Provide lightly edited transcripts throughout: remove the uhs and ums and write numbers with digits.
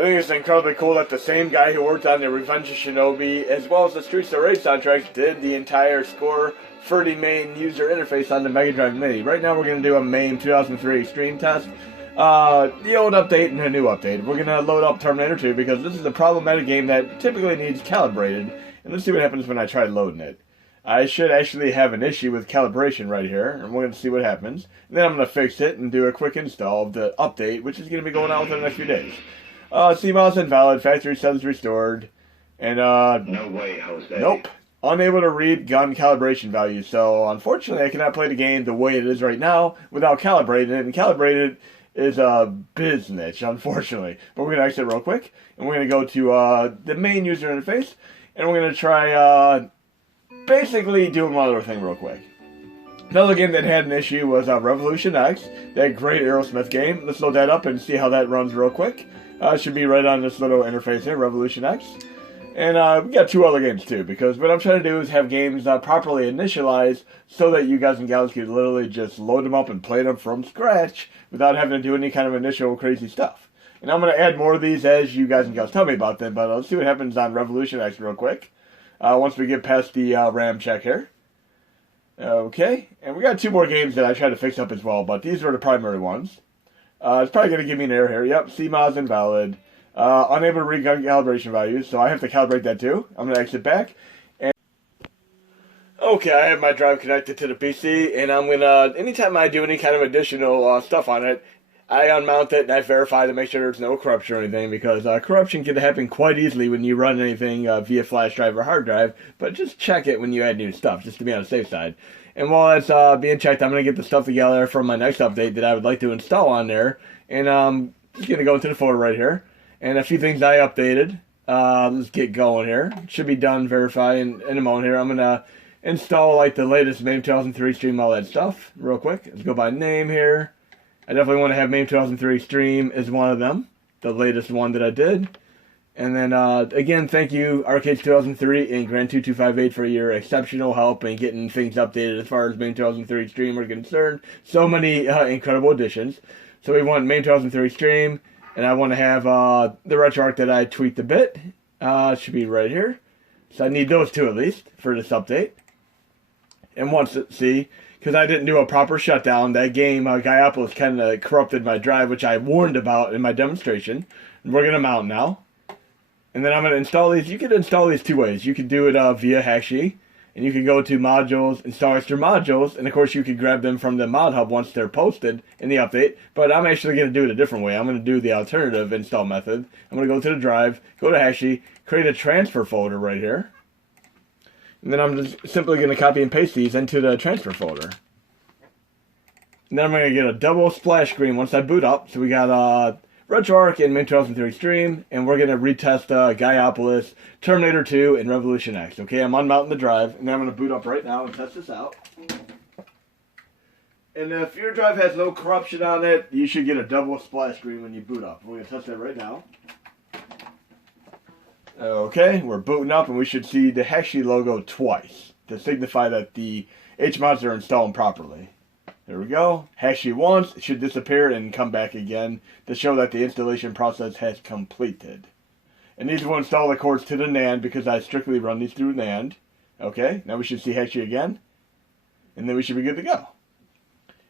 I think it's incredibly cool that the same guy who worked on the Revenge of Shinobi, as well as the Streets of Rage soundtracks, did the entire score for the main user interface on the Mega Drive Mini. Right now we're going to do a MAME 2003 Xtreme test. The old update and a new update. We're going to load up Terminator 2 because this is a problematic game that typically needs calibrated. And let's see what happens when I try loading it. I should actually have an issue with calibration right here, and we're going to see what happens. And then I'm going to fix it and do a quick install of the update, which is going to be going out within the next few days. CMOS invalid, factory settings restored, and no way, Jose. Nope. Unable to read gun calibration values, so unfortunately I cannot play the game the way it is right now without calibrating it, and calibrated is a business, unfortunately. But we're going to exit real quick, and we're going to go to the main user interface, and we're going to try basically doing one other thing real quick. Another game that had an issue was Revolution X, that great Aerosmith game. Let's load that up and see how that runs real quick. It should be right on this little interface here, Revolution X. And we got two other games too, because what I'm trying to do is have games properly initialized so that you guys and gals can literally just load them up and play them from scratch without having to do any kind of initial crazy stuff. And I'm going to add more of these as you guys and gals tell me about them, but let's see what happens on Revolution X real quick. Once we get past the RAM check here. Okay, and we got two more games that I tried to fix up as well, but these are the primary ones. It's probably going to give me an error here. Yep, CMOS invalid. Unable to read gun calibration values, so I have to calibrate that too. I'm going to exit back. And okay, I have my drive connected to the PC, and I'm going to, anytime I do any kind of additional stuff on it, I unmount it and I verify to make sure there's no corruption or anything, because corruption can happen quite easily when you run anything via flash drive or hard drive, but just check it when you add new stuff, just to be on the safe side. And while that's being checked, I'm going to get the stuff together for my next update that I would like to install on there, and I'm just going to go into the folder right here, and a few things I updated. Let's get going here. It should be done verifying in a moment here. I'm going to install like the latest MAME 2003 Xtreme, all that stuff, real quick. Let's go by name here. I definitely want to have MAME 2003 Xtreme as one of them, the latest one that I did. And then, again, thank you, Arcades 2003 and Grand 2258 for your exceptional help in getting things updated as far as MAME 2003 Xtreme are concerned. So many incredible additions. So we want MAME 2003 Xtreme, and I want to have the RetroArch that I tweaked a bit. Should be right here. So I need those two at least for this update. And once, see, because I didn't do a proper shutdown, that game, Gaiapolis, kind of corrupted my drive, which I warned about in my demonstration. And we're going to mount now. And then I'm going to install these. You can install these two ways. You can do it via Hashi, and you can go to Modules, Install Extra Modules, and of course you can grab them from the Mod Hub once they're posted in the update. But I'm actually going to do it a different way. I'm going to do the alternative install method. I'm going to go to the drive, go to Hashi, create a transfer folder right here. And then I'm just simply going to copy and paste these into the transfer folder. And then I'm going to get a double splash screen once I boot up. So we got RetroArch and MAME 2003 Xtreme, and we're going to retest Gaiapolis, Terminator 2, and Revolution X. Okay, I'm unmounting the drive, and then I'm going to boot up right now and test this out. And if your drive has no corruption on it, you should get a double splash screen when you boot up. We're going to test that right now. Okay, we're booting up, and we should see the Hashi logo twice to signify that the HMODs are installing properly. There we go. Hashi once, it should disappear and come back again to show that the installation process has completed. And these will install the cords to the NAND because I strictly run these through NAND. Okay, now we should see Hashi again, and then we should be good to go.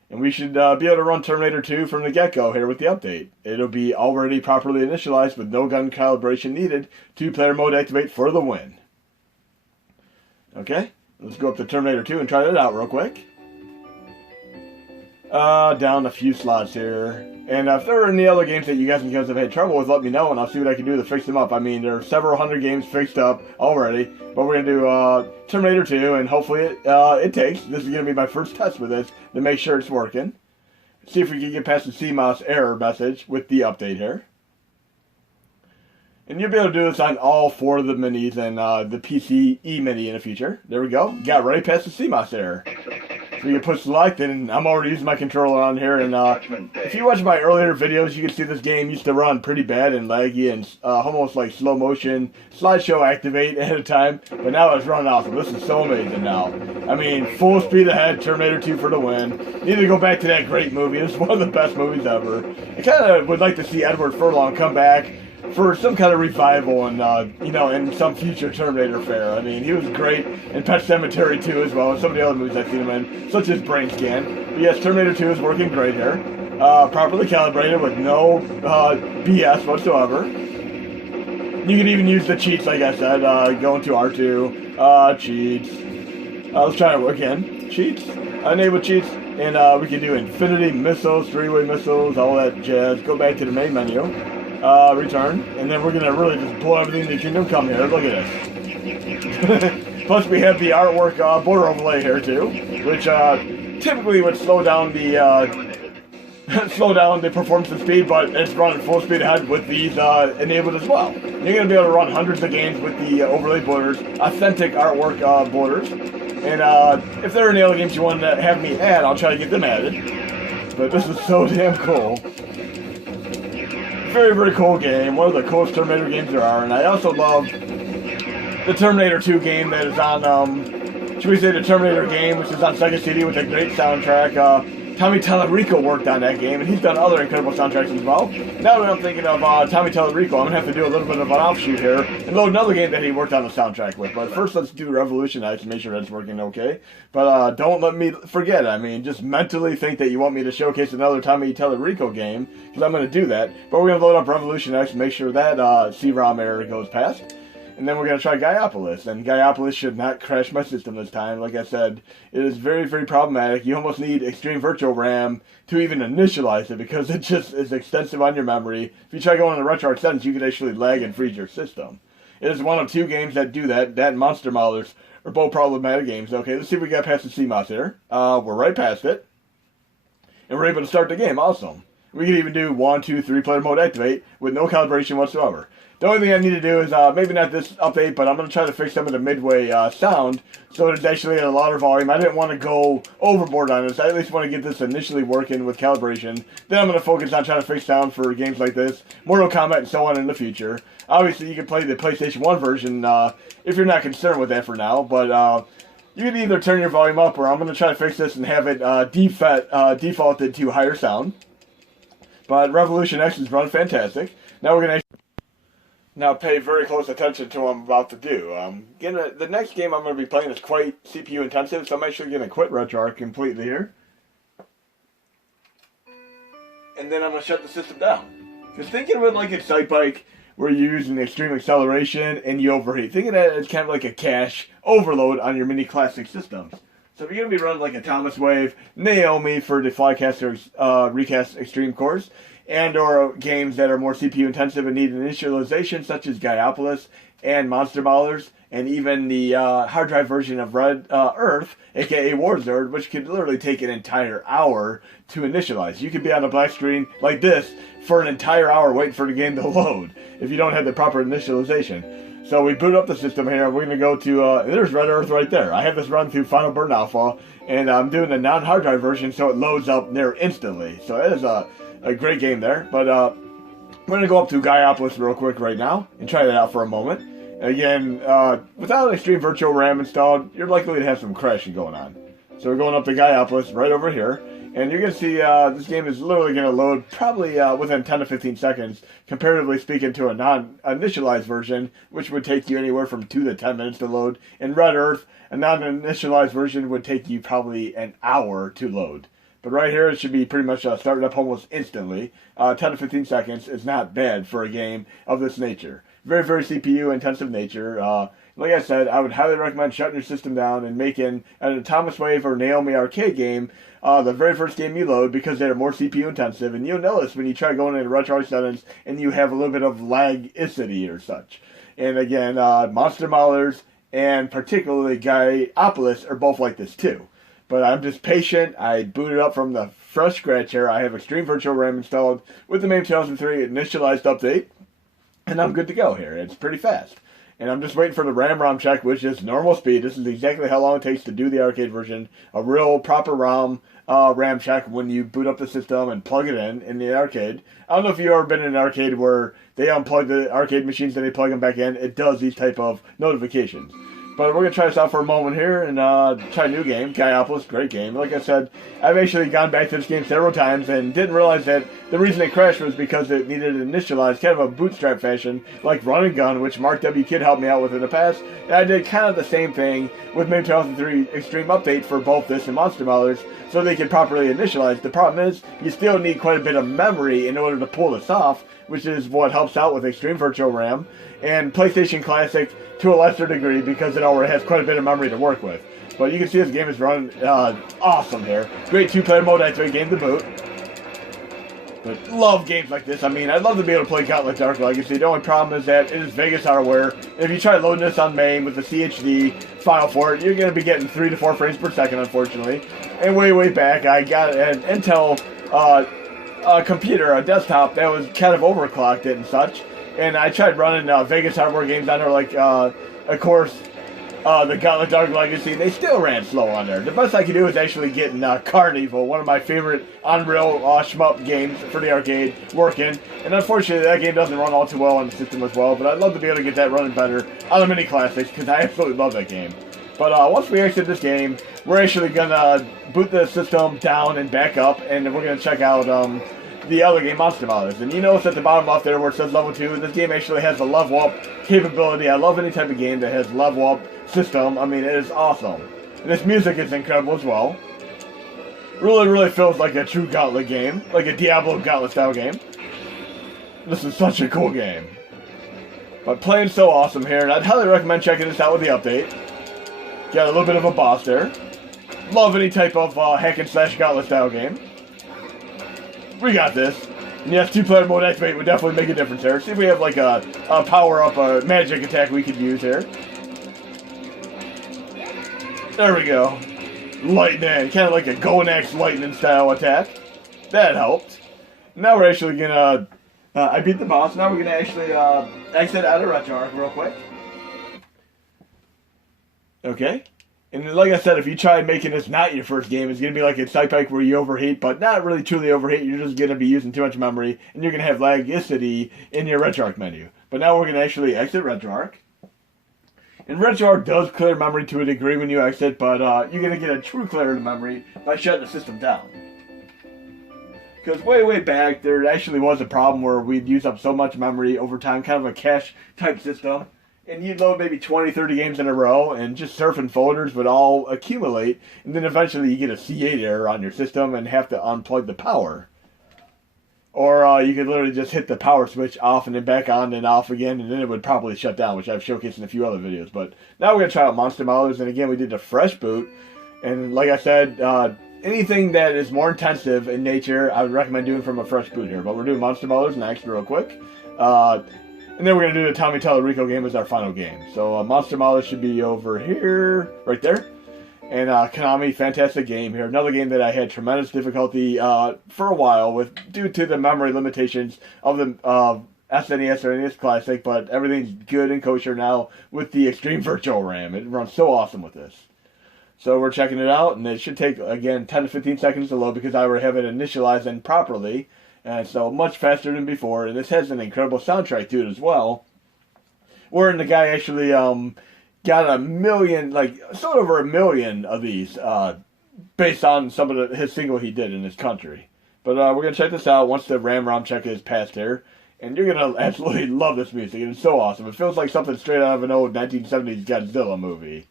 And we should be able to run Terminator 2 from the get-go here with the update. It'll be already properly initialized with no gun calibration needed. Two-player mode activate for the win. Okay, let's go up to Terminator 2 and try that out real quick. Down a few slots here. And if there are any other games that you guys and girls have had trouble with, let me know and I'll see what I can do to fix them up. I mean, there are several hundred games fixed up already, but we're going to do Terminator 2, and hopefully it takes. This is going to be my first test with this to make sure it's working. See if we can get past the CMOS error message with the update here. And you'll be able to do this on all four of the minis and the PC E-mini in the future. There we go. Got right past the CMOS error. So you can push select, and I'm already using my controller on here. And if you watch my earlier videos, you can see this game used to run pretty bad and laggy and almost like slow motion slideshow activate at a time. But now it's running awesome. This is so amazing now. I mean, full speed ahead, Terminator 2 for the win. Need to go back to that great movie. It's one of the best movies ever. I kind of would like to see Edward Furlong come back for some kind of revival and, you know, in some future Terminator fare. I mean, he was great in Pet Sematary 2 as well, and some of the other movies I've seen him in, such as Brain Scan. But yes, Terminator 2 is working great here. Properly calibrated with no BS whatsoever. You can even use the cheats, like I said, go into R2, cheats. Let's try it again. Cheats. Enable cheats, and we can do infinity missiles, three-way missiles, all that jazz. Go back to the main menu. Return, and then we're gonna really just blow everything to Kingdom Come here. Look at this. Plus, we have the artwork border overlay here too, which typically would slow down the performance and speed, but it's running full speed ahead with these enabled as well. You're gonna be able to run hundreds of games with the overlay borders, authentic artwork borders, and if there are any other games you want to have me add, I'll try to get them added. But this is so damn cool. Very, very cool game. One of the coolest Terminator games there are. And I also love the Terminator 2 game that is on, should we say the Terminator game, which is on Sega CD with a great soundtrack. Tommy Tallarico worked on that game, and he's done other incredible soundtracks as well. Now that I'm thinking of Tommy Tallarico, I'm going to have to do a little bit of an offshoot here and load another game that he worked on the soundtrack with. But first, let's do Revolutionize to make sure that's working okay. But don't let me forget, I mean, just mentally think that you want me to showcase another Tommy Tallarico game, because I'm going to do that. But we're going to load up Revolutionize to make sure that C-ROM error goes past. And then we're going to try Gaiapolis, and Gaiapolis should not crash my system this time. Like I said, it is very, very problematic. You almost need Xtreme Virtual RAM to even initialize it, because it just is extensive on your memory. If you try going in the RetroArch settings, you can actually lag and freeze your system. It is one of two games that do that. That and Monster Maulers are both problematic games. Okay, let's see if we got past the CMOS here. We're right past it. And we're able to start the game. Awesome. We can even do 1, 2, 3 player mode activate with no calibration whatsoever. The only thing I need to do is, maybe not this update, but I'm going to try to fix some of the midway sound so it's actually at a louder volume. I didn't want to go overboard on this. I at least want to get this initially working with calibration. Then I'm going to focus on trying to fix sound for games like this, Mortal Kombat, and so on in the future. Obviously, you can play the PlayStation 1 version if you're not concerned with that for now, but you can either turn your volume up, or I'm going to try to fix this and have it defaulted to higher sound. But Revolution X is running fantastic. Now we're going to pay very close attention to what I'm about to do. The next game I'm going to be playing is quite CPU intensive, so I'm actually going to quit RetroArch completely here. And then I'm going to shut the system down. Because thinking of it like Excite Bike, where you're using extreme acceleration and you overheat. Think of that as kind of like a cache overload on your mini classic systems. So if you're going to be running like a Thomas Wave, Naomi for the Flycaster Recast Extreme cores, and or games that are more CPU intensive and need initialization, such as Gaiapolis and Monster Maulers, and even the hard drive version of Red Earth, aka Warzord, which could literally take an entire hour to initialize. You could be on a black screen like this for an entire hour waiting for the game to load if you don't have the proper initialization. So we boot up the system here. We're going to go to, there's Red Earth right there. I have this run through Final Burn Alpha, and I'm doing the non-hard drive version, so it loads up there instantly. So it is a great game there. But we're going to go up to Gaiapolis real quick right now and try that out for a moment. Again, without Xtreme Virtual RAM installed, you're likely to have some crashing going on. So we're going up to Gaiapolis right over here. And you're going to see this game is literally going to load probably within 10 to 15 seconds, comparatively speaking to a non-initialized version, which would take you anywhere from 2 to 10 minutes to load. In Red Earth, a non-initialized version would take you probably an hour to load. But right here, it should be pretty much starting up almost instantly. 10 to 15 seconds is not bad for a game of this nature. Very, very CPU-intensive nature. Like I said, I would highly recommend shutting your system down and making an Thomas Wave or Naomi arcade game the very first game you load, because they're more CPU-intensive. And you'll notice when you try going into RetroArch settings and you have a little bit of lagicity or such. And again, Monster Maulers and particularly Gaiapolis are both like this too. But I'm just patient. I booted up from the fresh scratch here. I have Xtreme Virtual RAM installed with the MAME 2003 initialized update. And I'm good to go here. It's pretty fast. And I'm just waiting for the RAM-ROM check, which is normal speed. This is exactly how long it takes to do the arcade version. A real proper RAM check when you boot up the system and plug it in the arcade. I don't know if you've ever been in an arcade where they unplug the arcade machines and they plug them back in. It does these type of notifications. But we're going to try this out for a moment here and try a new game. Gaiapolis, great game. Like I said, I've actually gone back to this game several times and didn't realize that The reason it crashed was because it needed to initialize kind of a bootstrap fashion, like Run and Gun, which Mark W. Kidd helped me out with in the past, and I did kind of the same thing with MAME 2003 Xtreme Update for both this and Monster Maulers, so they could properly initialize. The problem is, you still need quite a bit of memory in order to pull this off, which is what helps out with Xtreme Virtual RAM, and PlayStation Classic to a lesser degree because it already has quite a bit of memory to work with. But you can see this game is running awesome here. Great two-player mode, activate game to boot. But love games like this. I mean, I'd love to be able to play Gauntlet Dark Legacy. The only problem is that it is Vegas hardware. If you try loading this on MAME with the CHD file for it, you're going to be getting 3 to 4 frames per second, unfortunately. And way back, I got an Intel computer, a desktop, that was kind of overclocked it and such. And I tried running Vegas hardware games on there, like, of course, the Gauntlet Dark Legacy. They still ran slow on there. The best I could do is actually getting Carnival, one of my favorite Unreal shmup games for the arcade, working. And unfortunately, that game doesn't run all too well on the system as well. But I'd love to be able to get that running better on the mini classics because I absolutely love that game. But once we exit this game, we're actually gonna boot the system down and back up, and we're gonna check out the other game, Monster Maulers. And you notice at the bottom up there where it says level 2, this game actually has a level up capability. I love any type of game that has level up system. I mean, it is awesome. And this music is incredible as well. Really feels like a true Gauntlet game, like a Diablo Gauntlet style game. This is such a cool game. But playing so awesome here, and I'd highly recommend checking this out with the update. Got a little bit of a boss there. Love any type of hack and slash Gauntlet style game. We got this. And yes, two-player mode activate would definitely make a difference there. See if we have like a power-up, a magic attack we could use here. There we go. Lightning, kind of like a Gonax lightning style attack. That helped. Now we're actually gonna, I beat the boss, now we're gonna actually exit out of RetroArch real quick. Okay. And like I said, if you try making this not your first game, it's going to be like a Cypike where you overheat, but not really truly overheat. You're just going to be using too much memory, and you're going to have lagicity in your RetroArch menu. But now we're going to actually exit RetroArch. And RetroArch does clear memory to a degree when you exit, but you're going to get a true clear of memory by shutting the system down. Because way back, there actually was a problem where we'd use up so much memory over time, kind of a cache type system. And you'd load maybe 20, 30 games in a row, and just surfing folders would all accumulate, and then eventually you get a C8 error on your system and have to unplug the power. Or you could literally just hit the power switch off and then back on and off again, and then it would probably shut down, which I've showcased in a few other videos. But now we're going to try out Monster Maulers, and again, we did a fresh boot. And like I said, anything that is more intensive in nature, I would recommend doing from a fresh boot here. But we're doing Monster Maulers next real quick. And then we're going to do the Tommy Tallarico Game as our final game. So Monster Maulers should be over here, right there. And Konami, fantastic game here. Another game that I had tremendous difficulty for a while with due to the memory limitations of the SNES or NES Classic, but everything's good and kosher now with the Xtreme Virtual RAM. It runs so awesome with this. So we're checking it out, and it should take, again, 10 to 15 seconds to load because I already have it initialized and properly. And so much faster than before. And this has an incredible soundtrack to it as well. Wherein the guy actually got a million, like sort of over a million of these based on some of his single he did in his country. But we're going to check this out once the RAM-ROM check is passed here. And you're going to absolutely love this music. It's so awesome. It feels like something straight out of an old 1970s Godzilla movie.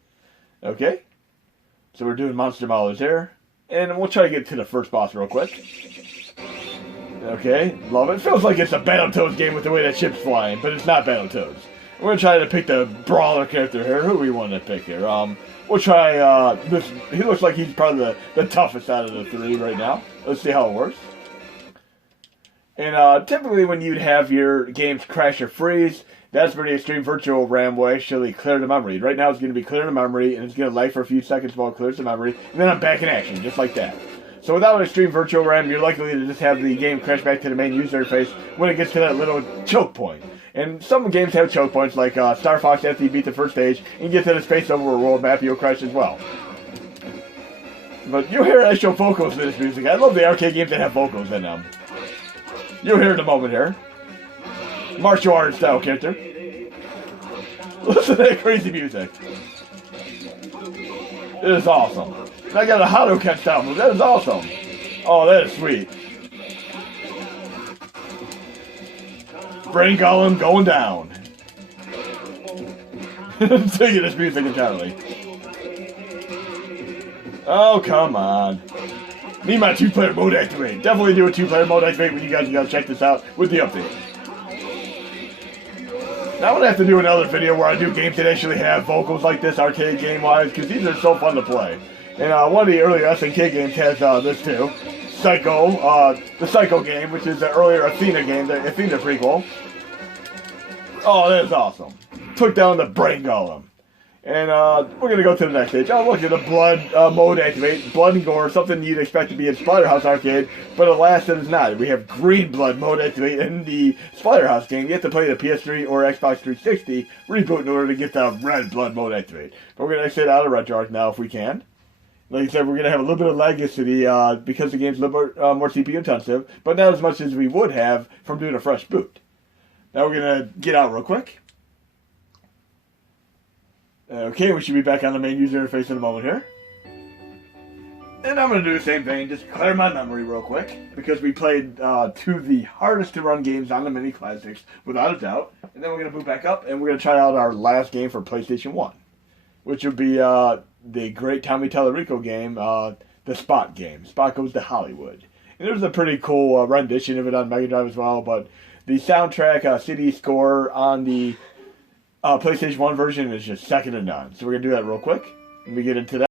Okay? So we're doing Monster Maulers here. And we'll try to get to the first boss real quick. Okay, love it. Feels like it's a Battletoads game with the way that ship's flying, but it's not Battletoads. We're going to try to pick the brawler character here. Who we want to pick here? We'll try this. He looks like he's probably the toughest out of the three right now. Let's see how it works. And typically when you'd have your games crash or freeze, that's where the Xtreme Virtual RAM will actually clear the memory. Right now it's going to be clearing the memory, and it's going to lag for a few seconds while it clears the memory, and then I'm back in action, just like that. So without an Xtreme Virtual RAM, you're likely to just have the game crash back to the main user interface when it gets to that little choke point. And some games have choke points, like Star Fox after you beat the first stage, and you get to the space overworld map, you'll crash as well. But you'll hear actual vocals in this music. I love the arcade games that have vocals in them. You'll hear it in a moment here. Martial arts style character. Listen to that crazy music. It is awesome. And I got a Hadouken style move. That is awesome. Oh, that is sweet. Brain Golem going down. Singing this music entirely. Oh, come on. Need my 2-player mode activate. Definitely do a 2-player mode activate when you guys gotta check this out with the update. Now I'm gonna have to do another video where I do games that actually have vocals like this, arcade game-wise, because these are so fun to play. And one of the earlier SNK games has this too. Psycho, the Psycho game, which is the earlier Athena game, the Athena prequel. Oh, that is awesome. Took down the Brain Golem. And we're going to go to the next stage. Oh, look at the blood mode activate. Blood and gore, something you'd expect to be in Splatterhouse Arcade, but alas, it is not. We have green blood mode activate in the Splatterhouse game. You have to play the PS3 or Xbox 360 reboot in order to get the red blood mode activate. But we're going to exit out of RetroArch now if we can. Like I said, we're going to have a little bit of legacy because the game's a little bit more CPU intensive, but not as much as we would have from doing a fresh boot. Now we're going to get out real quick. Okay, we should be back on the main user interface in a moment here. And I'm going to do the same thing, just clear my memory real quick, because we played two of the hardest to run games on the Mini Classics, without a doubt. And then we're going to boot back up, and we're going to try out our last game for PlayStation 1, which would be the great Tommy Tallarico game, the Spot game. Spot Goes to Hollywood. And there's a pretty cool rendition of it on Mega Drive as well, but the soundtrack CD score on the PlayStation 1 version is just second to none. So we're going to do that real quick. Let me get into that.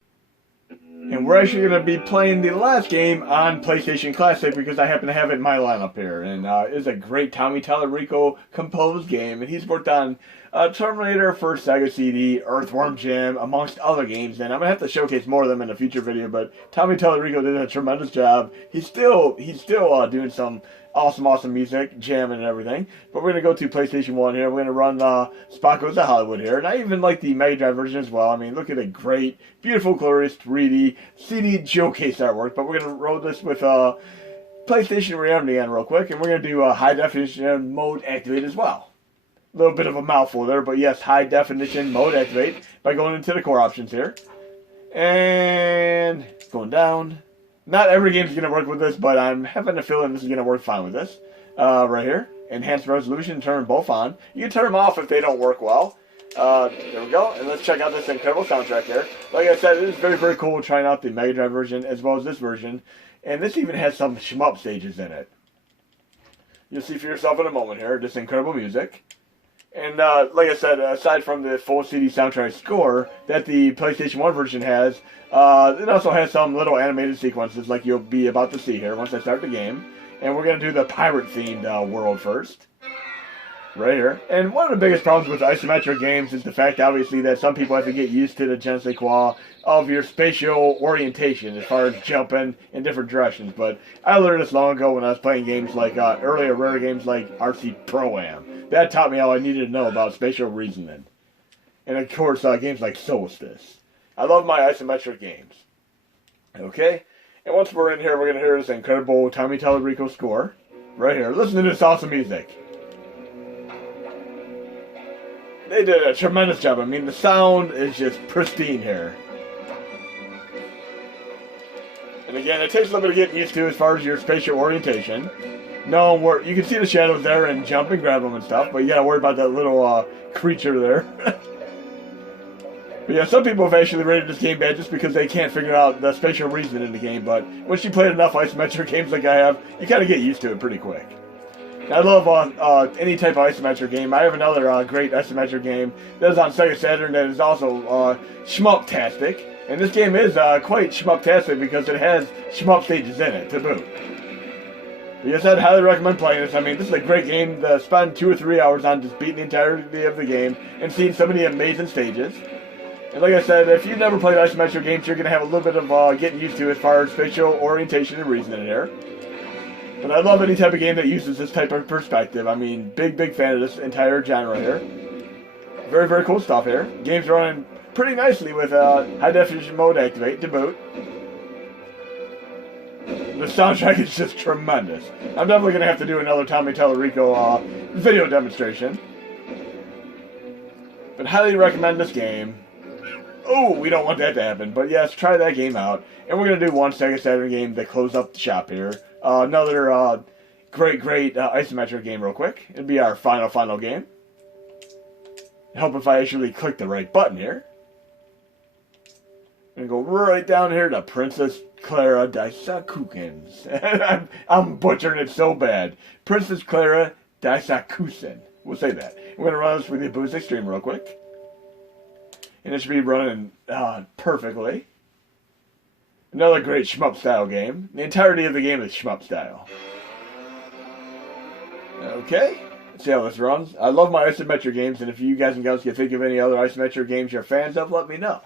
And we're actually going to be playing the last game on PlayStation Classic because I happen to have it in my lineup here. And it's a great Tommy Tallarico composed game. And he's worked on Terminator for Sega CD, Earthworm Jim, amongst other games. And I'm going to have to showcase more of them in a future video. But Tommy Tallarico did a tremendous job. He's still doing some awesome music, jamming and everything. But we're going to go to PlayStation 1 here. We're going to run Spot Goes to Hollywood here. And I even like the Mega Drive version as well. I mean, look at the great, beautiful, glorious 3D CD showcase artwork. But we're going to roll this with PlayStation Reality on real quick. And we're going to do a high definition mode activate as well. A little bit of a mouthful there, but yes, high definition mode activate by going into the core options here. And going down. Not every game is going to work with this, but I'm having a feeling this is going to work fine with this. Right here. Enhanced resolution, turn them both on. You can turn them off if they don't work well. There we go. And let's check out this incredible soundtrack here. Like I said, it is very cool trying out the Mega Drive version as well as this version. And this even has some shmup stages in it. You'll see for yourself in a moment here. This incredible music. And like I said, aside from the full CD soundtrack score that the PlayStation 1 version has, it also has some little animated sequences like you'll be about to see here once I start the game. And we're going to do the pirate-themed world first. Right here. And one of the biggest problems with isometric games is the fact, obviously, that some people have to get used to the je ne sais quoi of your spatial orientation as far as jumping in different directions. But I learned this long ago when I was playing games like, earlier rare games like RC Pro-Am. That taught me all I needed to know about spatial reasoning. And of course, games like Solstice. I love my isometric games. Okay? And once we're in here, we're going to hear this incredible Tommy Tallarico score. Right here. Listen to this awesome music. They did a tremendous job. I mean, the sound is just pristine here. And again, it takes a little bit of getting used to as far as your spatial orientation. No, you can see the shadows there and jump and grab them and stuff, but you gotta worry about that little creature there. But yeah, some people have actually rated this game bad just because they can't figure out the spatial reasoning in the game, but once you played enough isometric games like I have, you kind of get used to it pretty quick. I love any type of isometric game. I have another great isometric game that is on Sega Saturn that is also shmup-tastic. And this game is quite shmup-tastic because it has shmup stages in it to boot. But yes, I'd highly recommend playing this. I mean, this is a great game to spend 2 or 3 hours on just beating the entirety of the game and seeing so many amazing stages. And like I said, if you've never played isometric games, you're going to have a little bit of getting used to as far as spatial orientation and reasoning here. But I love any type of game that uses this type of perspective. I mean, big fan of this entire genre here. Very cool stuff here. Game's running pretty nicely with high definition mode activate to boot. The soundtrack is just tremendous. I'm definitely going to have to do another Tommy Tallarico video demonstration. But highly recommend this game. Oh, we don't want that to happen. But yes, try that game out. And we're going to do one Sega Saturn game to close up the shop here. Another great isometric game real quick. It'll be our final game. I hope if I actually click the right button here. I'm going to go right down here to Princess Clara Daisakuken. I'm butchering it so bad. Princess Clara Daisakusen. We'll say that. We're going to run this with the Boost Xtreme real quick. And it should be running perfectly. Another great shmup style game. The entirety of the game is shmup style. Okay. Let's see how this runs. I love my isometric games, and if you guys and gals can think of any other isometric games you're fans of, let me know.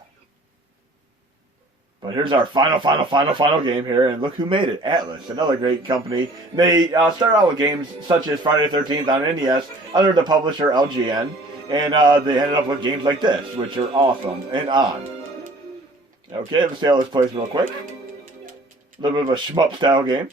But here's our final game here, and look who made it. Atlas, another great company. They started out with games such as Friday the 13th on NES under the publisher LGN, and they ended up with games like this, which are awesome and on. Okay, let's see how this plays real quick. A little bit of a shmup style game.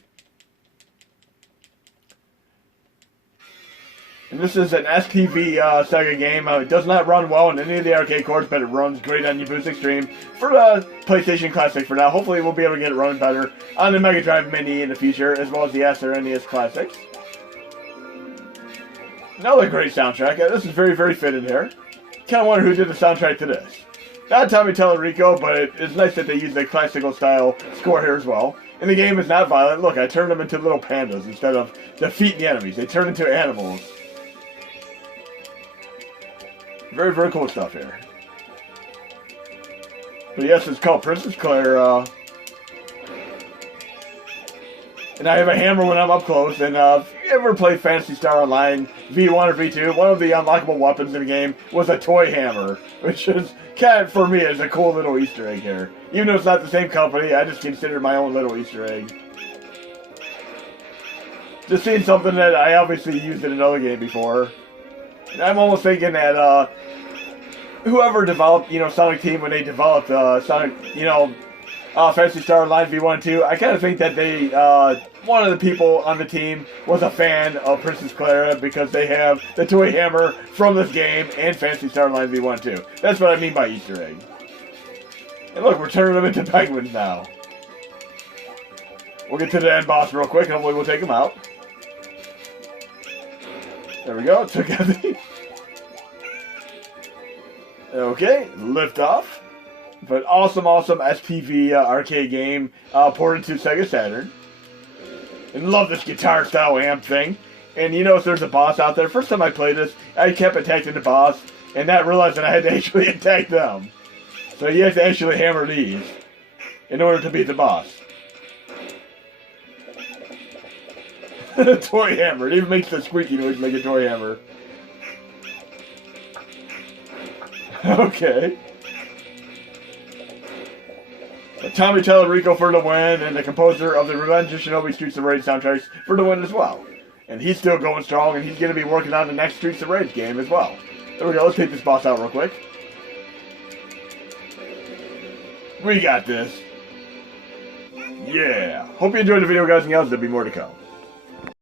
And this is an SPV Sega game. It does not run well in any of the arcade cords, but it runs great on your Boost Xtreme for the PlayStation Classic for now. Hopefully we'll be able to get it running better on the Mega Drive Mini in the future, as well as the S or NES Classics. Another great soundtrack. This is very fitting here. Kind of wonder who did the soundtrack to this. Not Tommy Tallarico, but it's nice that they use the classical style score here as well. And the game is not violent. Look, I turned them into little pandas instead of defeating the enemies. They turn into animals. Very cool stuff here. But yes, it's called Princess Claire. And I have a hammer when I'm up close. And if you ever played Phantasy Star Online V1 or V2, one of the unlockable weapons in the game was a toy hammer, which is kind of, for me, is a cool little Easter egg here. Even though it's not the same company, I just consider it my own little Easter egg. Just seeing something that I obviously used in another game before. And I'm almost thinking that whoever developed, Sonic Team, when they developed Sonic, Phantasy Star Online V1 2, I kind of think that they, one of the people on the team was a fan of Princess Clara because they have the toy hammer from this game and Phantasy Star Online V1 2. That's what I mean by Easter egg. And look, we're turning them into penguins now. We'll get to the end boss real quick, and hopefully we'll take him out. There we go, took out the... Okay, lift off. But awesome SPV arcade game ported to Sega Saturn. And love this guitar style amp thing. And you know, if there's a boss out there, first time I played this, I kept attacking the boss and not realizing I had to actually attack them. So you have to actually hammer these in order to beat the boss. Toy hammer. It even makes the squeaky noise like a toy hammer. Okay. Tommy Tallarico for the win, and the composer of the Revenge of Shinobi Streets of Rage soundtracks for the win as well. And he's still going strong, and he's going to be working on the next Streets of Rage game as well. There we go, let's take this boss out real quick. We got this. Yeah. Hope you enjoyed the video, guys and gals. There'll be more to come.